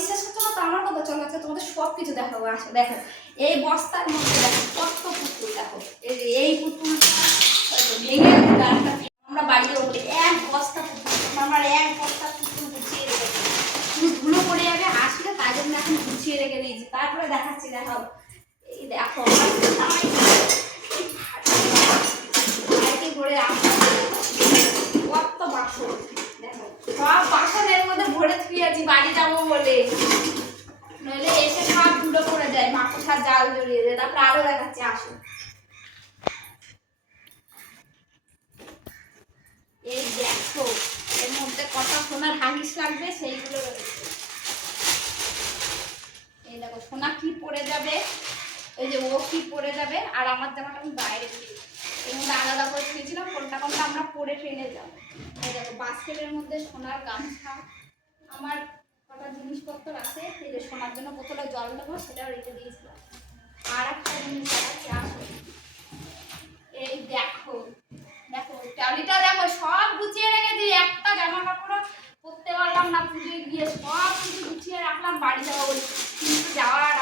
বিশ্বাস করছো না তো আমার কথা, চলো আজকে তোমাদের সব কিছু দেখাবো। আসো দেখো এই বস্তার মধ্যে দেখো কত পুতুল, দেখো এই পুতুলটা ভেঙে আমরা বাড়িতে ওঠে এক বস্তা পুতুল, আমার এক বস্তা পুতুল গুছিয়ে রেখেছি, শুধু ধুলো পড়ে যাবে আসলে তাই জন্য এখন গুছিয়ে রেখে দিয়েছি। তারপরে দেখাচ্ছি, দেখাও এই দেখো ভরে কত বাসন, দেখো সব বাসনের মধ্যে ভরে থুয়েছি বাড়ি যাবো বলে, নইলে এসে সব ধুলো পড়ে যায়, মাকড়সার জাল জড়িয়ে যায়। তারপরে আরো দেখাচ্ছি, আসো এই দেখো এর মধ্যে কত সোনার হাগিস লাগবে সেইগুলো রয়েছে। এই দেখো সোনা কি পড়ে যাবে, এই যে ও কি পড়ে যাবে, আর আমার জামাটা আমি বাইরে দিই, এর মধ্যে আলাদা করে খেয়েছিলাম কোনটা কোনটা আমরা পরে ট্রেনে যাবো। এই দেখো বাস্কেটের মধ্যে সোনার গামছা, আমার কটা জিনিসপত্র আছে, এই যে সোনার জন্য বোতলে জল নেবো সেটাও রেখে দিয়েছিলাম। আর একটা জিনিস দেখাচ্ছি, আসো এই দেখো, দেখো ট্রলিটা দেখো সব গুছিয়ে রেখে দিই, একটা জামা কাপড় পরতে পারলাম না পুজোয় গিয়ে, সব কিছু গুছিয়ে রাখলাম বাড়ি যাবো বলে, কিন্তু যাওয়ার